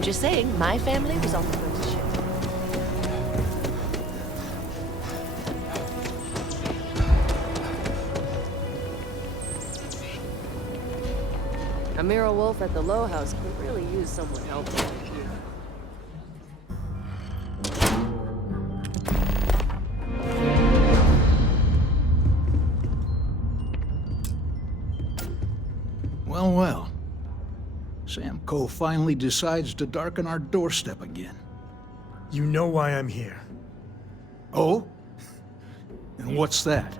I'm just saying, my family was on the first ship. A Mira Wolf at the Low House could really use someone helping. Well, well. Sam Coe finally decides to darken our doorstep again. You know why I'm here. Oh? And what's that?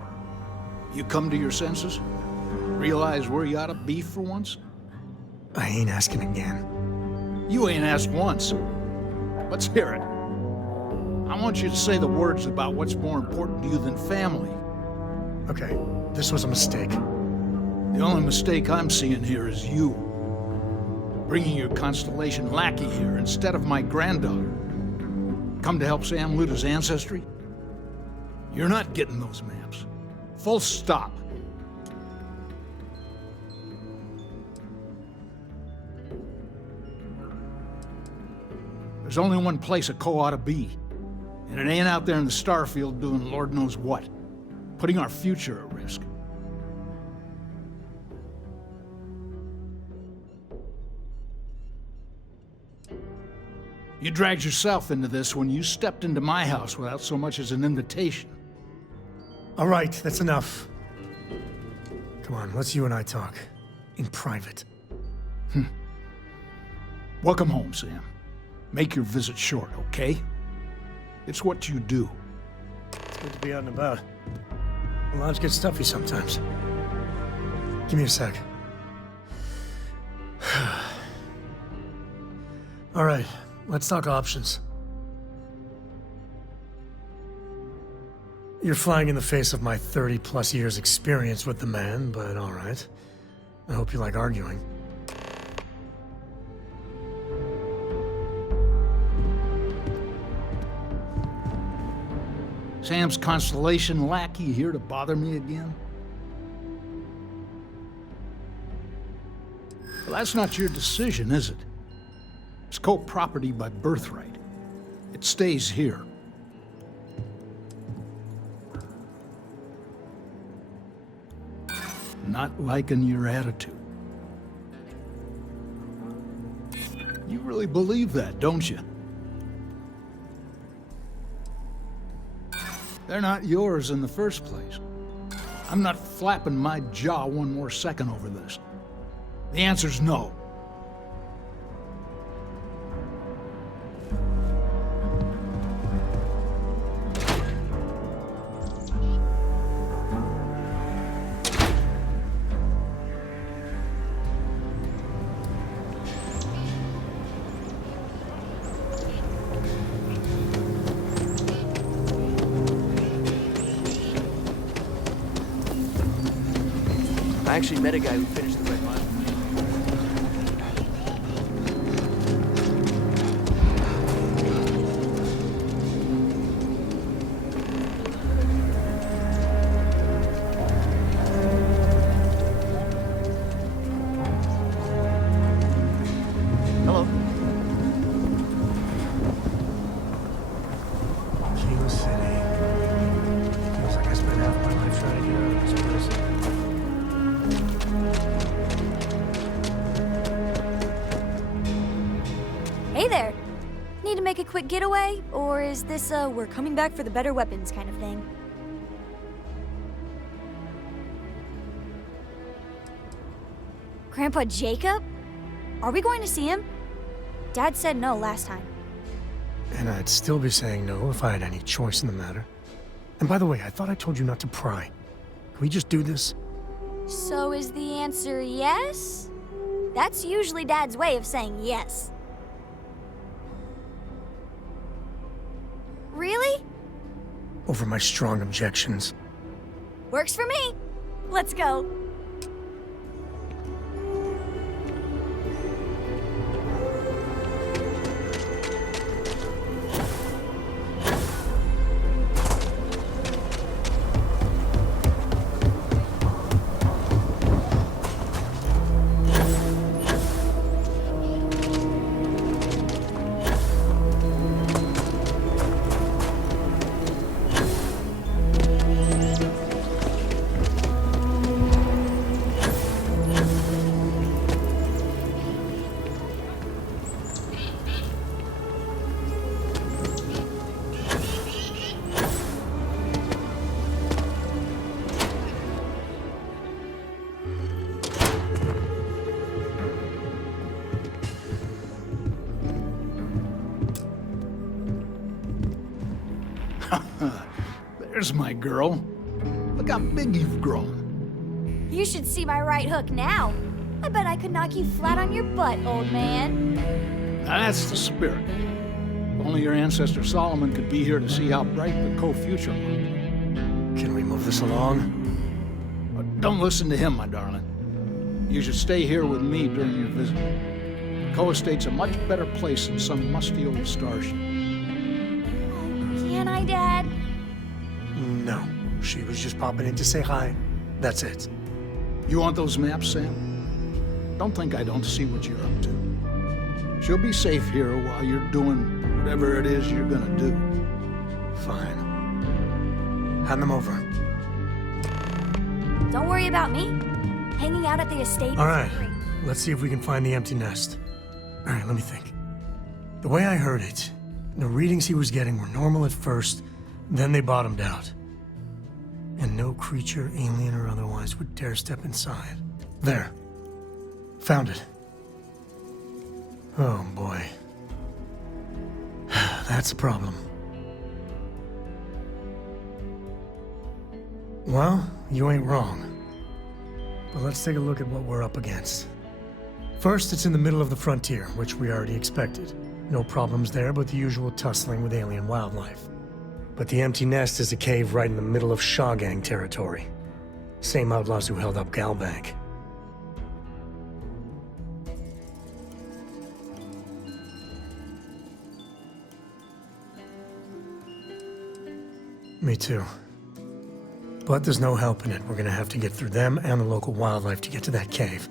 You come to your senses? Realize where you ought to be for once? I ain't asking again. You ain't asked once. Let's hear it. I want you to say the words about what's more important to you than family. Okay, this was a mistake. The only mistake I'm seeing here is you. Bringing your Constellation lackey here instead of my granddaughter. Come to help Sam loot his ancestry? You're not getting those maps. Full stop. There's only one place a Coe ought to be. And it ain't out there in the Starfield doing Lord knows what. Putting our future at risk. You dragged yourself into this when you stepped into my house without so much as an invitation. All right, that's enough. Come on, let's you and I talk. In private. Welcome home, Sam. Make your visit short, okay? It's what you do. It's good to be out and about. The lodge gets stuffy sometimes. Give me a sec. All right, let's talk options. You're flying in the face of my 30-plus years experience with the man, but all right. I hope you like arguing. Sam's Constellation lackey here to bother me again? Well, that's not your decision, is it? It's Coe property by birthright. It stays here. Not liking your attitude. You really believe that, don't you? They're not yours in the first place. I'm not flapping my jaw one more second over this. The answer's no. I actually met a guy who finished the Red Mile. Hello. Kilo City. Feels like I spent half my life trying to get out of this place. Hey there! Need to make a quick getaway? Or is this a we're coming back for the better weapons kind of thing? Grandpa Jacob? Are we going to see him? Dad said no last time. And I'd still be saying no if I had any choice in the matter. And by the way, I thought I told you not to pry. Can we just do this? So is the answer yes? That's usually Dad's way of saying yes. Really? Over my strong objections. Works for me. Let's go. There's my girl. Look how big you've grown. You should see my right hook now. I bet I could knock you flat on your butt, old man. Now that's the spirit. If only your ancestor Solomon could be here to see how bright the co-future looked. Can we move this along? But don't listen to him, my darling. You should stay here with me during your visit. The co-estate's a much better place than some musty old starship. Can I, Dad? No. She was just popping in to say hi. That's it. You want those maps, Sam? Don't think I don't see what you're up to. She'll be safe here while you're doing whatever it is you're gonna do. Fine. Hand them over. Don't worry about me. Hanging out at the estate All is right. great. Let's see if we can find the empty nest. All right, let me think. The way I heard it, the readings he was getting were normal at first, then they bottomed out. And no creature, alien or otherwise, would dare step inside. There. Found it. Oh, boy. That's a problem. Well, you ain't wrong. But let's take a look at what we're up against. First, it's in the middle of the frontier, which we already expected. No problems there, but the usual tussling with alien wildlife. But the empty nest is a cave right in the middle of Shaw Gang territory. Same outlaws who held up Galbank. Me too. But there's no helping it. We're gonna have to get through them and the local wildlife to get to that cave.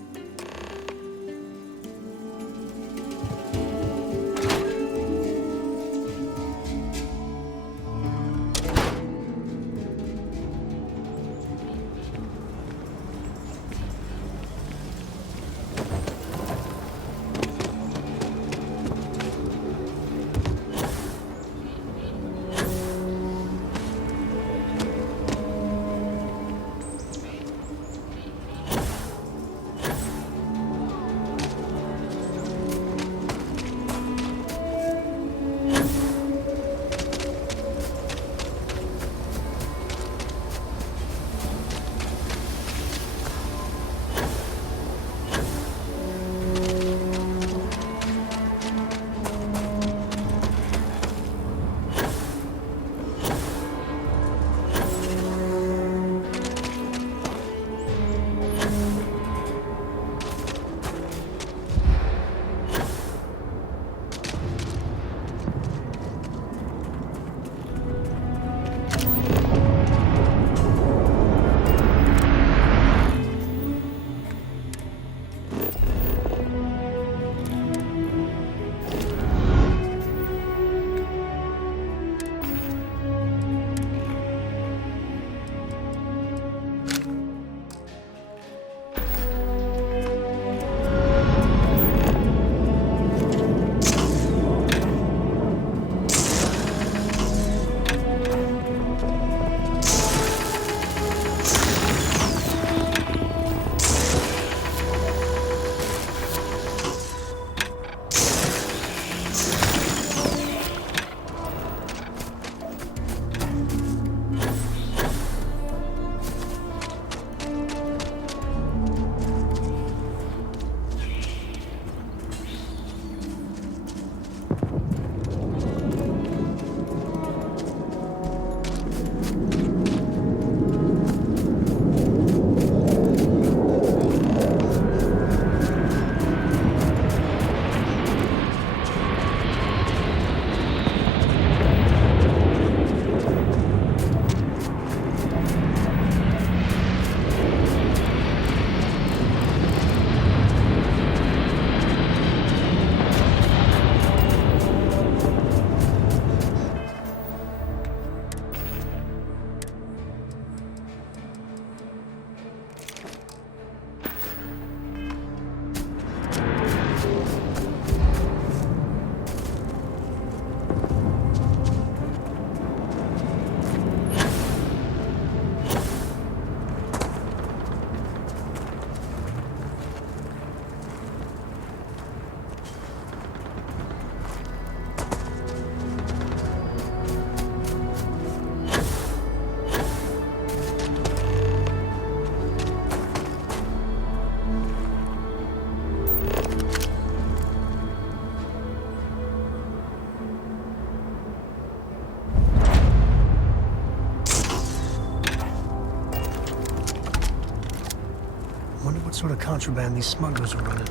sort of contraband these smugglers are running.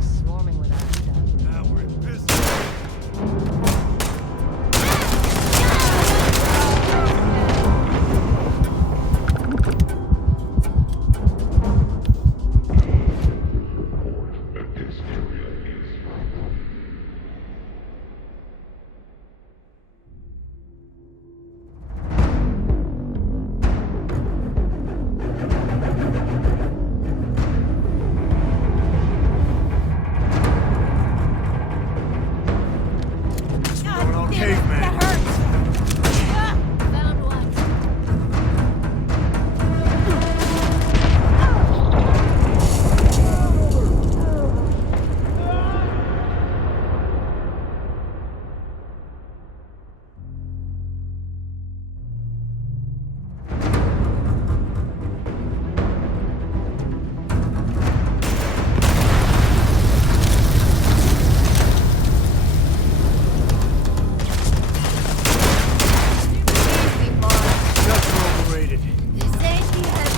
Swarming with our stuff. Now we're in business. God on, damn it, caveman. that hurts! Found one. Easy, Mark. Guns are overrated. This ain't the end.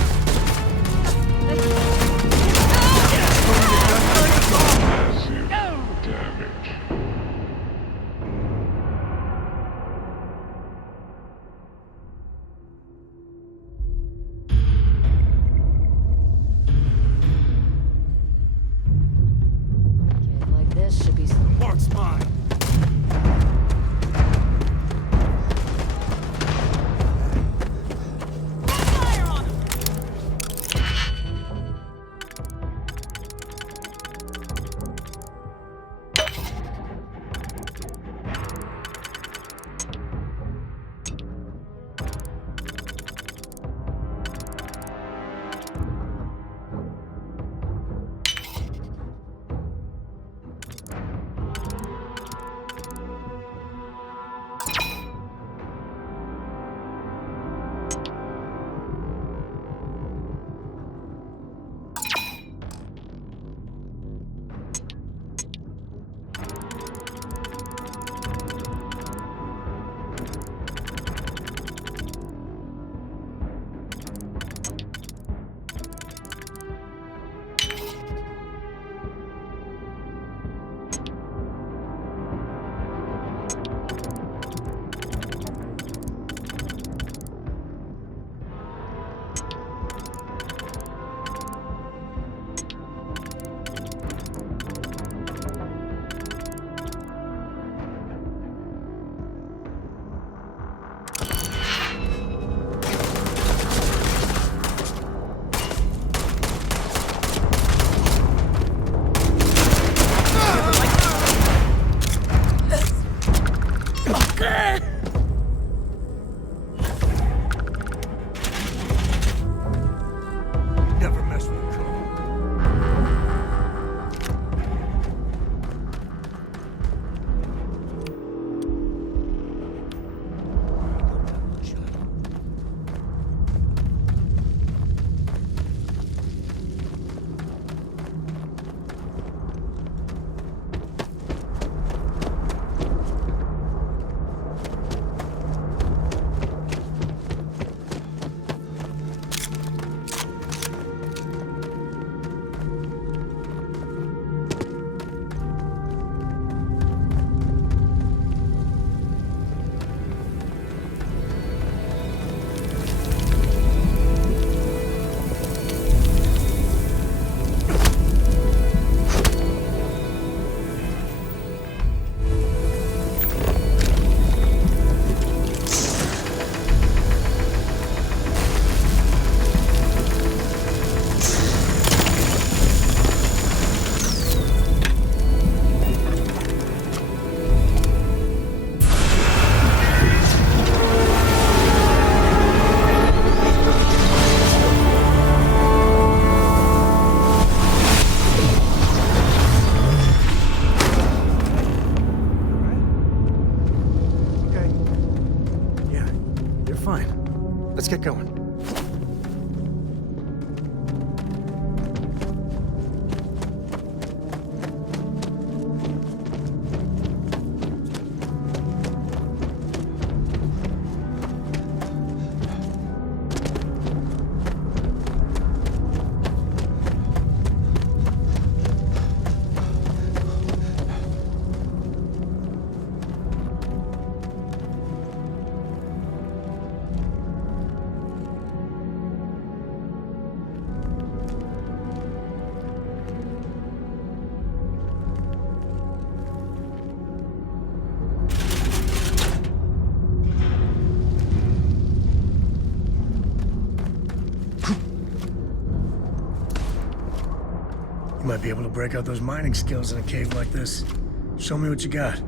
Kid like this should be. Mark's mine. get going. You might be able to break out those mining skills in a cave like this. Show me what you got.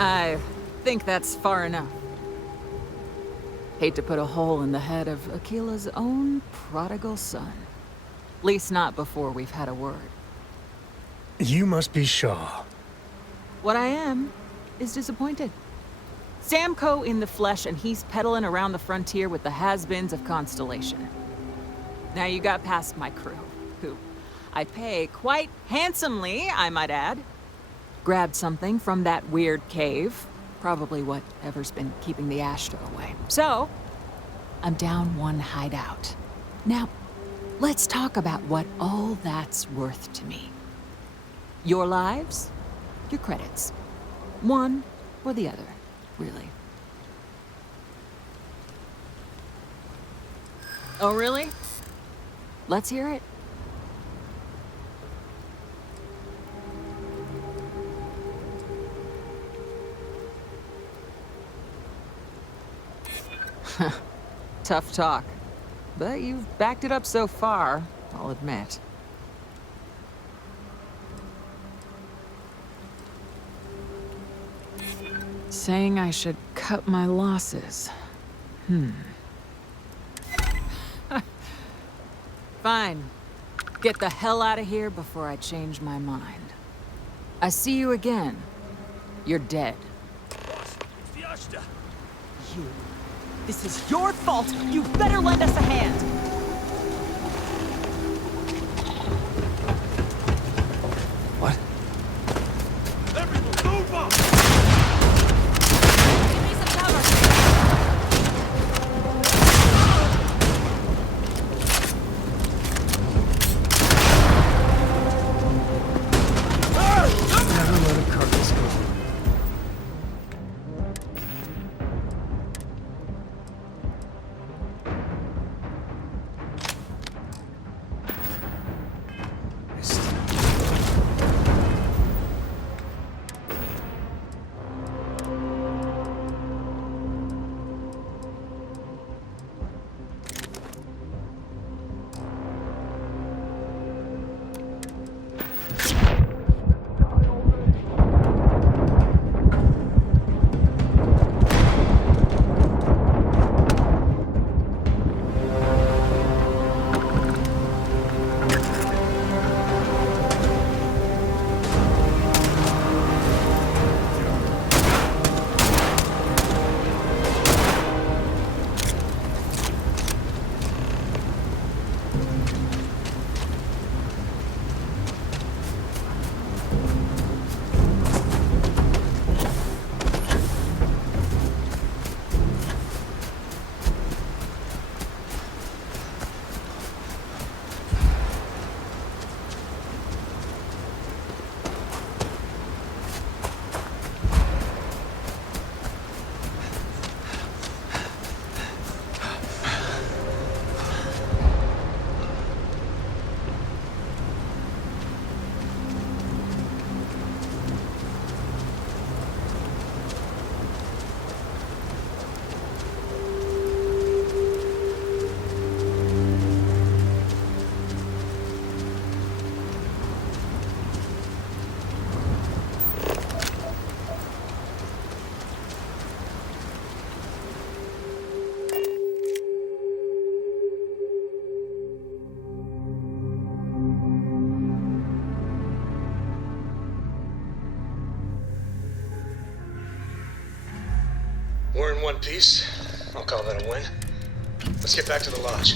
I think that's far enough. Hate to put a hole in the head of Akila's own prodigal son. Least not before we've had a word. You must be Shaw. What I am is disappointed. Samco in the flesh, and he's peddling around the frontier with the has-beens of Constellation. Now you got past my crew, who I pay quite handsomely, I might add. Grabbed something from that weird cave. Probably whatever's been keeping the Astra away. So, I'm down one hideout. Now, let's talk about what all that's worth to me. Your lives, your credits. One or the other, really. Oh, really? Let's hear it. Tough talk. But you've backed it up so far, I'll admit. Saying I should cut my losses. Fine. Get the hell out of here before I change my mind. I see you again. You're dead. You. This is your fault! You better lend us a hand! What? Everyone, move up! Give me some cover! Never let a carcass go. piece. I'll call that a win. Let's get back to the lodge.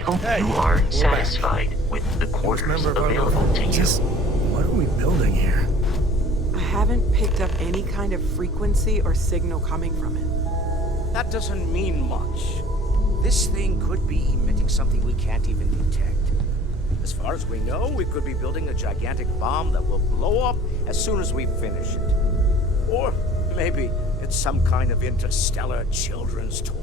hope you are satisfied with the quarters available to you. Just what are we building here? I haven't picked up any kind of frequency or signal coming from it. That doesn't mean much. This thing could be emitting something we can't even detect. As far as we know, we could be building a gigantic bomb that will blow up as soon as we finish it. Or maybe it's some kind of interstellar children's toy.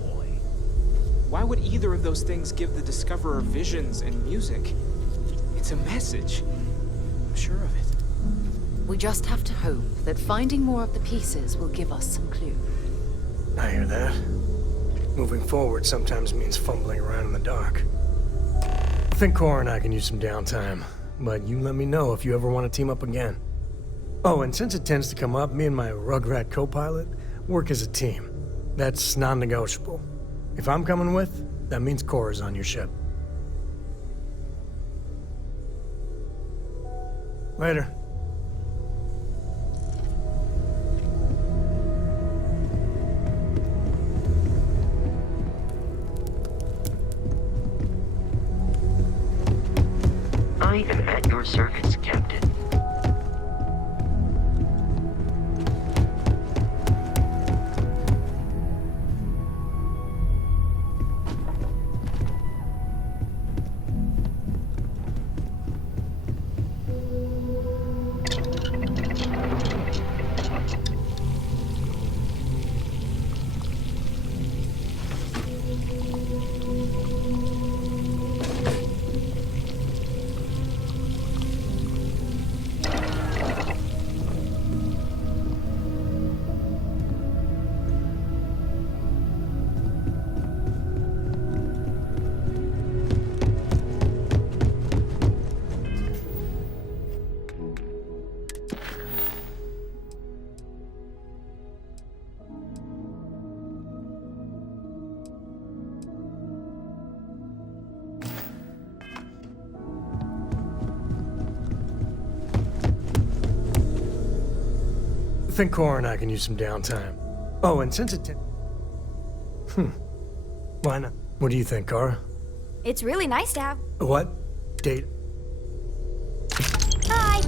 Why would either of those things give the Discoverer visions and music? It's a message. I'm sure of it. We just have to hope that finding more of the pieces will give us some clue. I hear that. Moving forward sometimes means fumbling around in the dark. I think Cora and I can use some downtime, but you let me know if you ever want to team up again. Oh, and since it tends to come up, me and my Rugrat co-pilot work as a team. That's non-negotiable. If I'm coming with, that means Cora's on your ship. Later. I am at your service, Captain. I think Cora and I can use some downtime. Oh, and since it... Why not? What do you think, Cora? It's really nice to have... What? Date? Hi!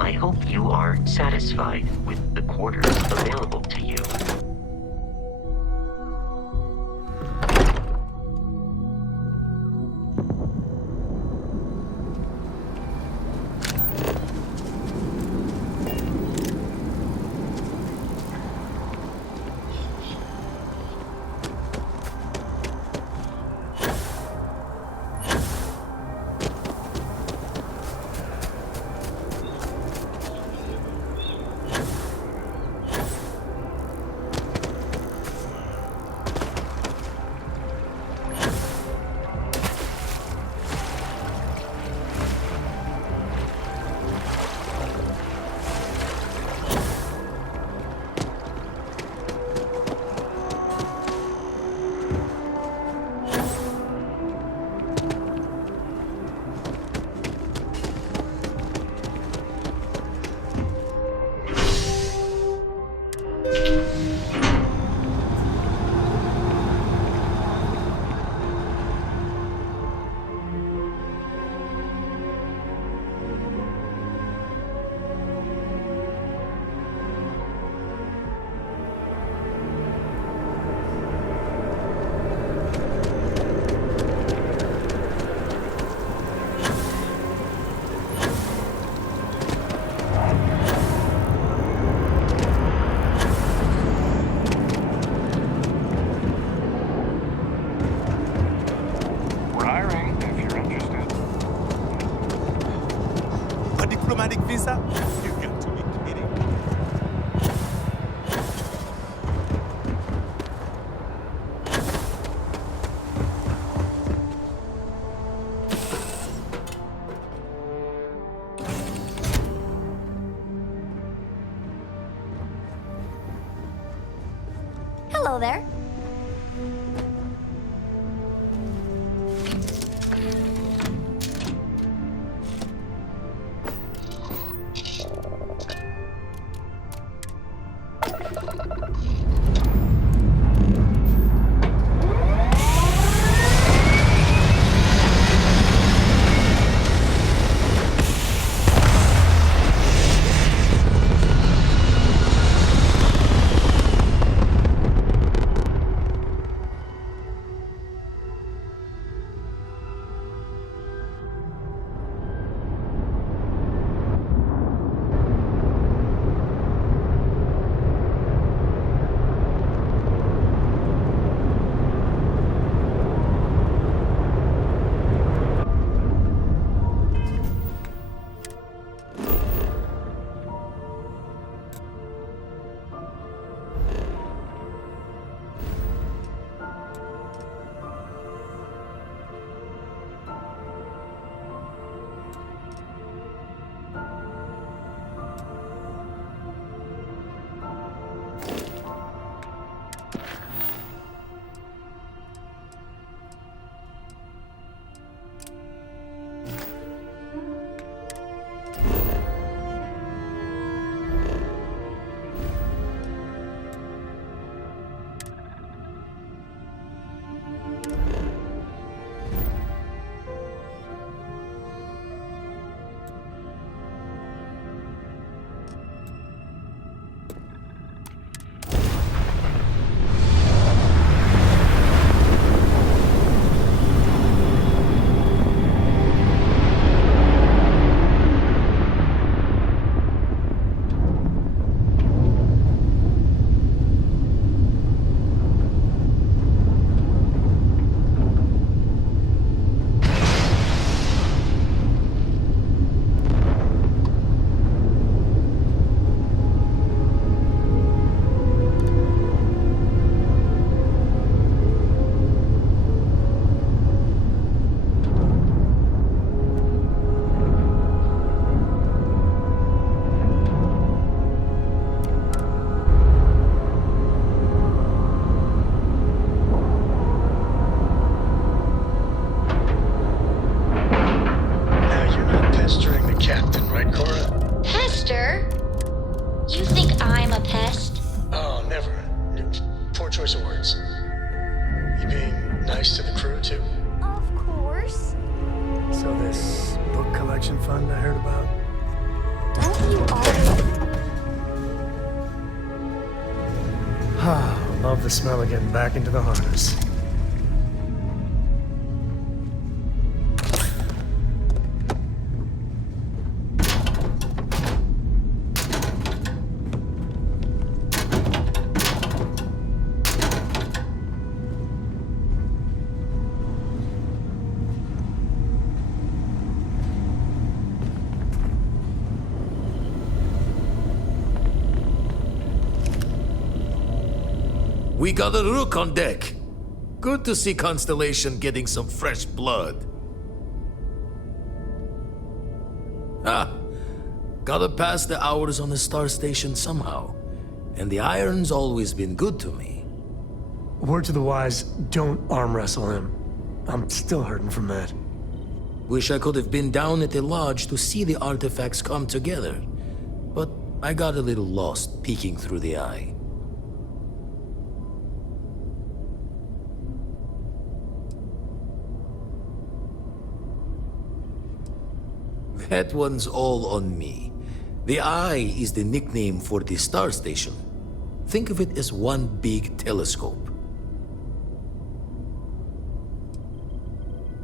I hope you are satisfied with the quarters available to you. Hello there. fund I heard about? Don't you always... Love the smell of getting back into the harness. We got a rook on deck. Good to see Constellation getting some fresh blood. Gotta pass the hours on the star station somehow. And the iron's always been good to me. Word to the wise, don't arm wrestle him. I'm still hurting from that. Wish I could have been down at the lodge to see the artifacts come together. But I got a little lost peeking through the eye. That one's all on me. The Eye is the nickname for the star station. Think of it as one big telescope.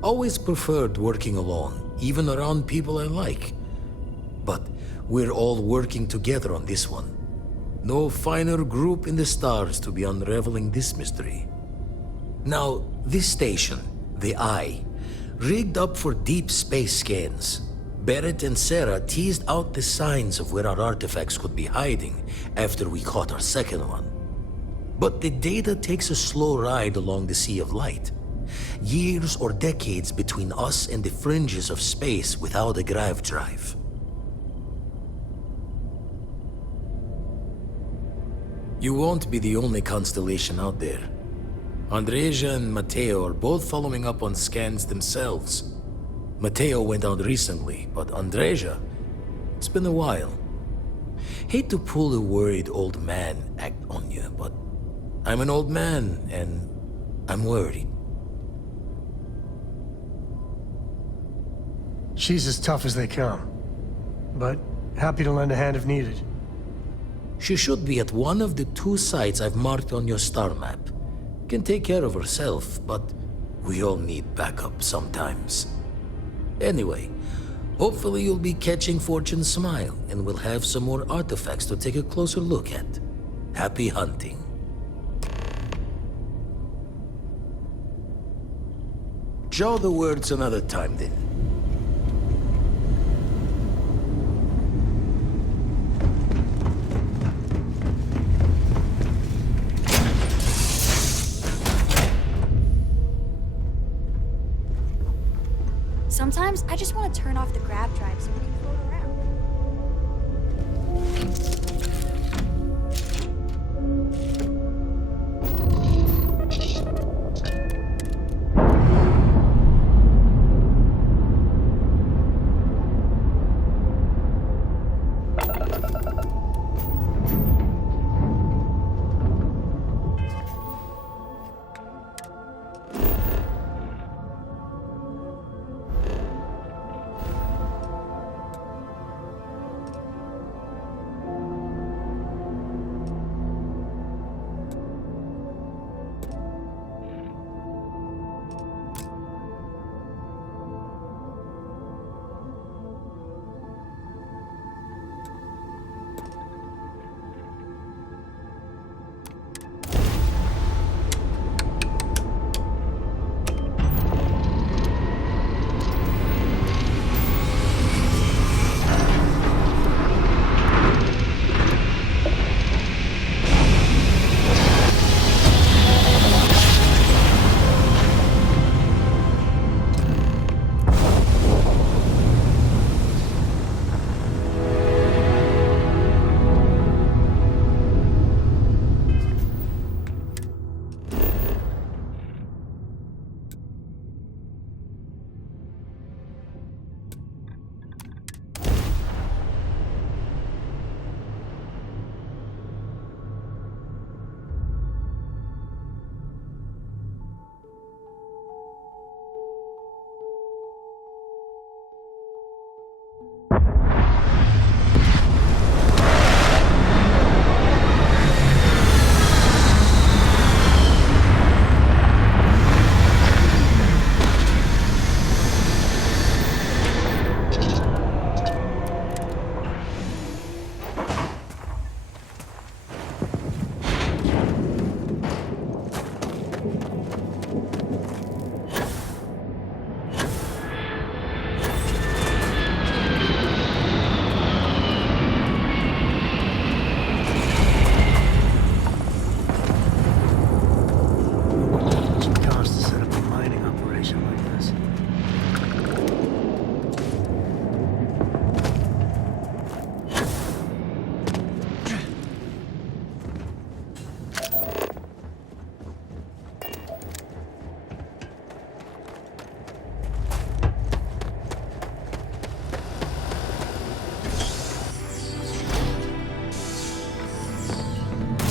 Always preferred working alone, even around people I like. But we're all working together on this one. No finer group in the stars to be unraveling this mystery. Now, this station, the Eye, rigged up for deep space scans. Barrett and Sarah teased out the signs of where our artifacts could be hiding after we caught our second one. But the data takes a slow ride along the Sea of Light. Years or decades between us and the fringes of space without a grav drive. You won't be the only constellation out there. Andreja and Matteo are both following up on scans themselves. Matteo went out recently, but Andreja, it's been a while. Hate to pull a worried old man act on you, but I'm an old man, and I'm worried. She's as tough as they come, but happy to lend a hand if needed. She should be at one of the 2 sites I've marked on your star map. Can take care of herself, but we all need backup sometimes. Anyway, hopefully you'll be catching Fortune's smile, and we'll have some more artifacts to take a closer look at. Happy hunting. Show the words another time, then. Sometimes I just want to turn off the grab drive so we can float around.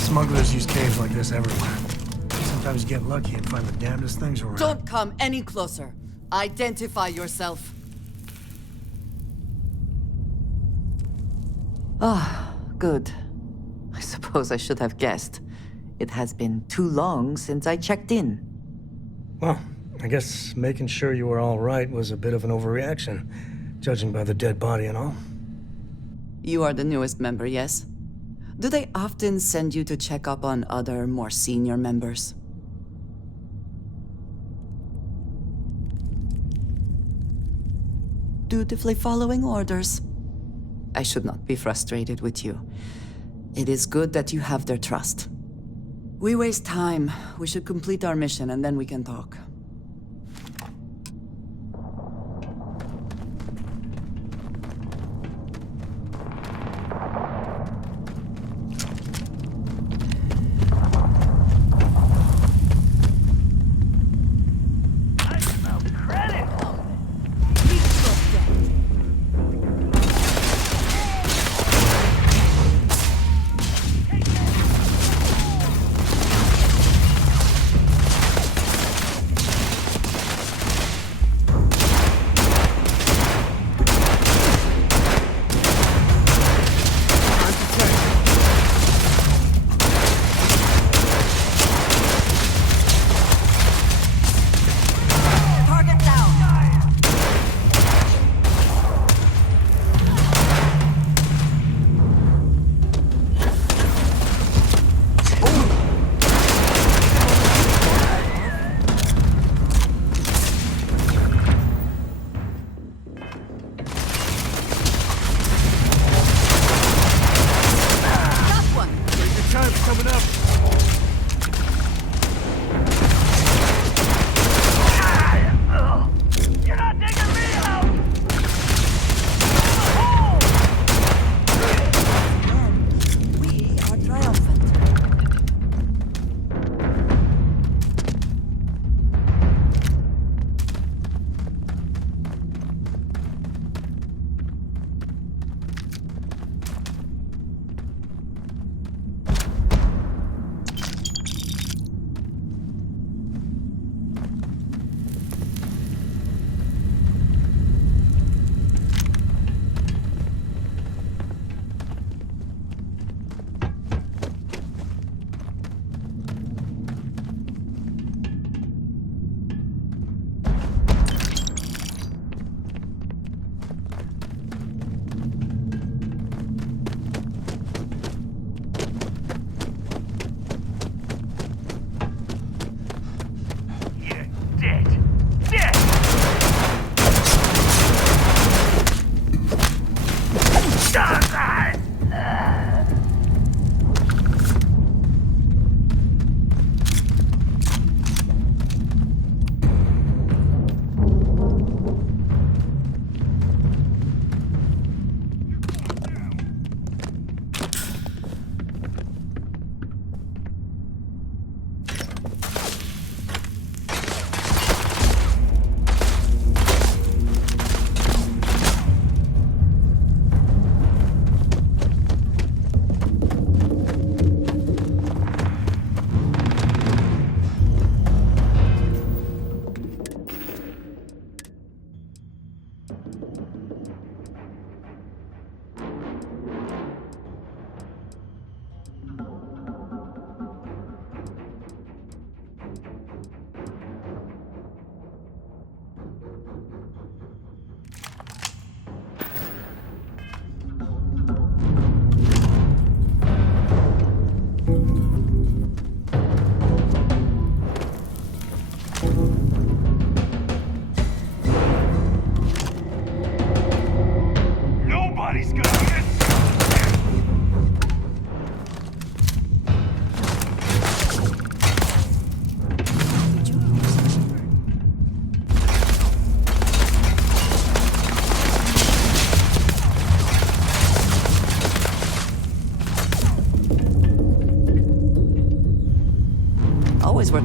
Smugglers use caves like this everywhere. Sometimes you get lucky and find the damnedest things around. Don't come any closer. Identify yourself. Ah, good. I suppose I should have guessed. It has been too long since I checked in. Well, I guess making sure you were all right was a bit of an overreaction, judging by the dead body and all. You are the newest member, yes? Do they often send you to check up on other, more senior members? Dutifully following orders. I should not be frustrated with you. It is good that you have their trust. We waste time. We should complete our mission and then we can talk.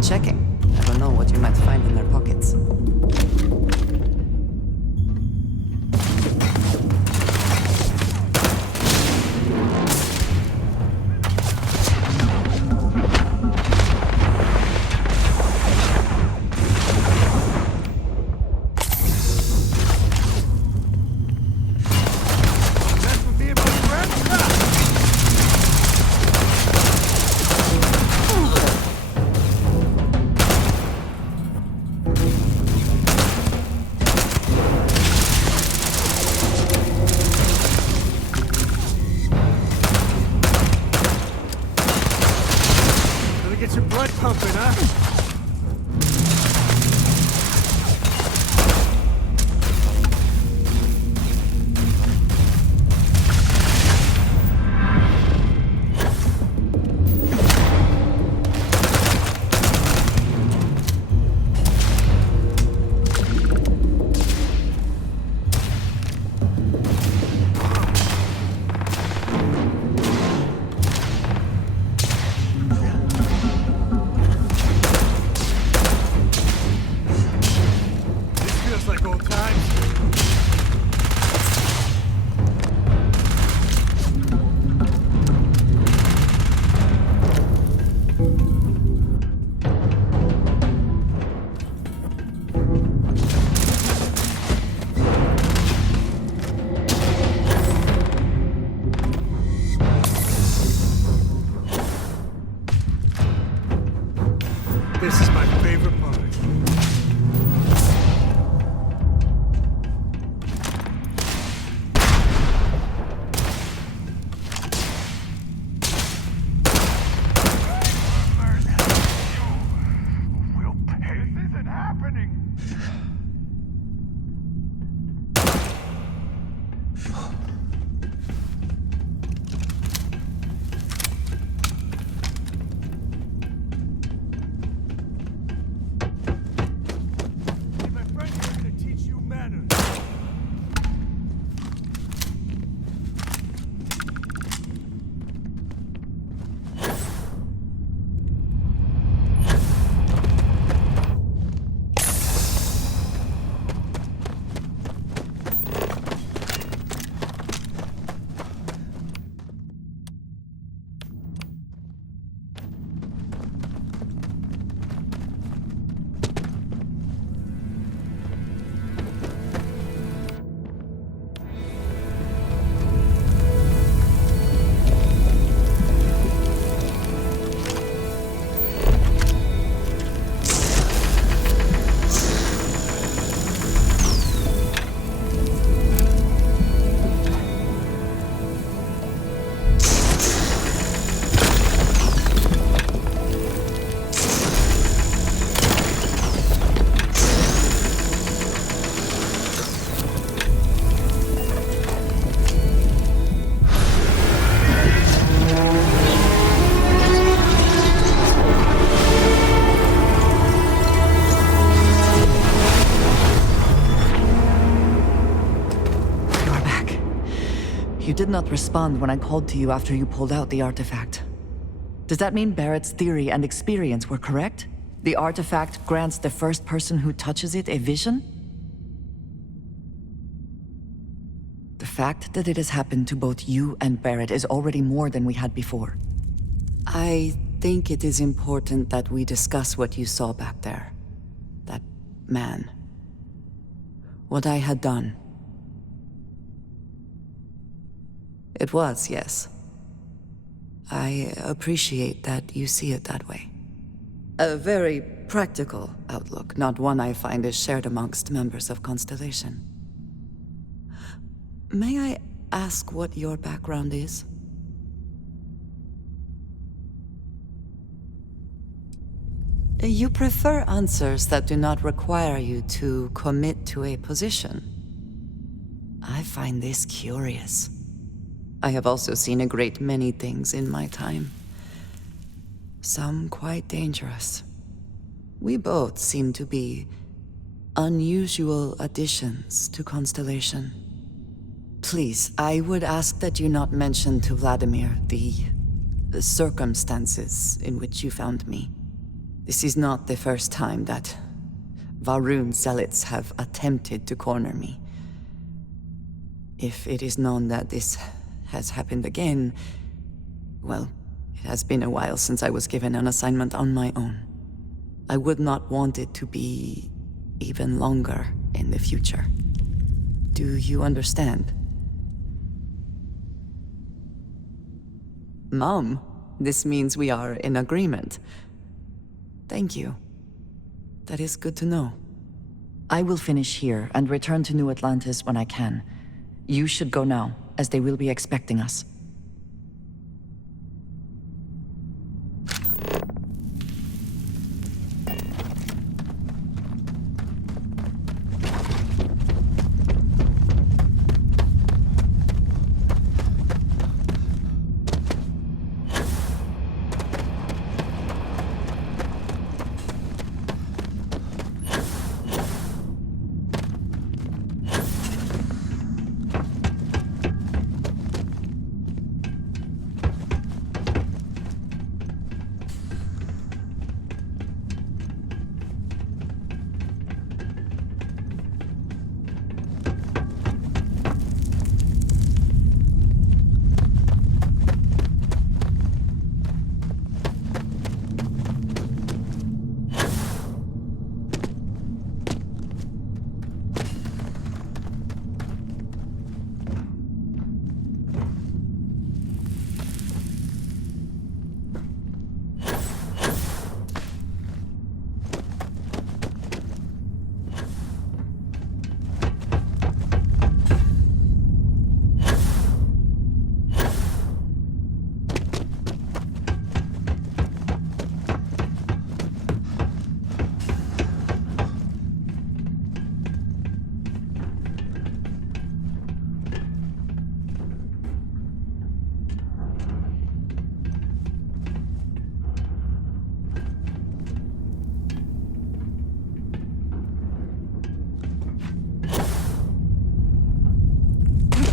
checking. Never know what you might find in their pockets. This is my favorite part. You did not respond when I called to you after you pulled out the artifact. Does that mean Barrett's theory and experience were correct? The artifact grants the first person who touches it a vision? The fact that it has happened to both you and Barrett is already more than we had before. I think it is important that we discuss what you saw back there. That man. What I had done. It was, yes. I appreciate that you see it that way. A very practical outlook, not one I find is shared amongst members of Constellation. May I ask what your background is? You prefer answers that do not require you to commit to a position. I find this curious. I have also seen a great many things in my time. Some quite dangerous. We both seem to be unusual additions to Constellation. Please, I would ask that you not mention to Vladimir the circumstances in which you found me. This is not the first time that Varun zealots have attempted to corner me. If it is known that this has happened again, well, it has been a while since I was given an assignment on my own. I would not want it to be even longer in the future. Do you understand? Mom, this means we are in agreement. Thank you. That is good to know. I will finish here and return to New Atlantis when I can. You should go now, as they will be expecting us.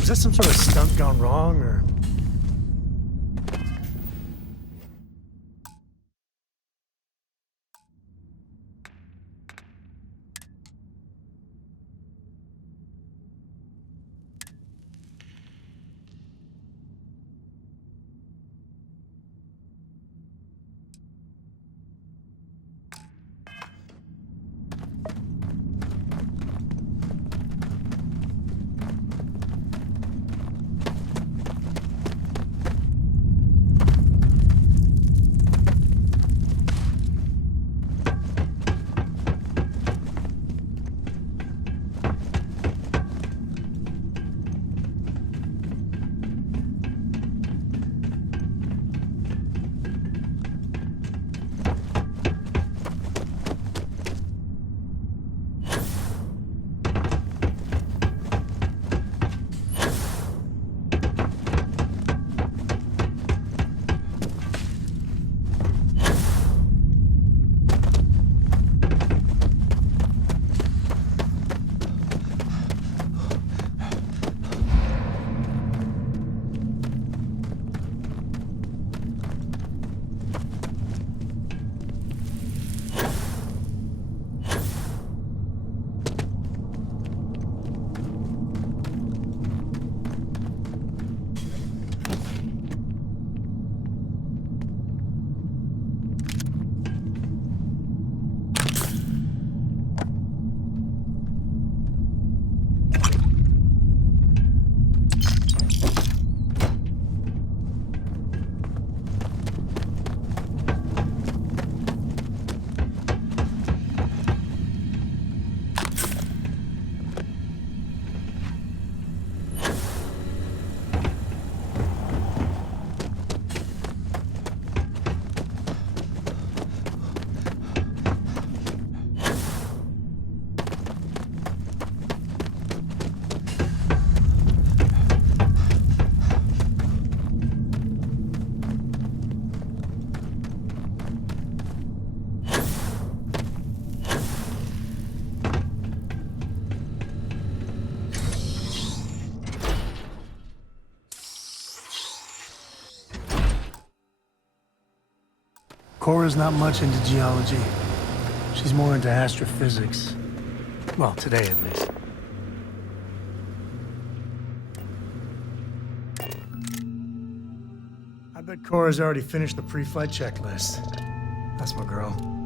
Is that some sort of stunt gone wrong, or...? Cora's not much into geology. She's more into astrophysics. Well, today at least. I bet Cora's already finished the pre-flight checklist. That's my girl.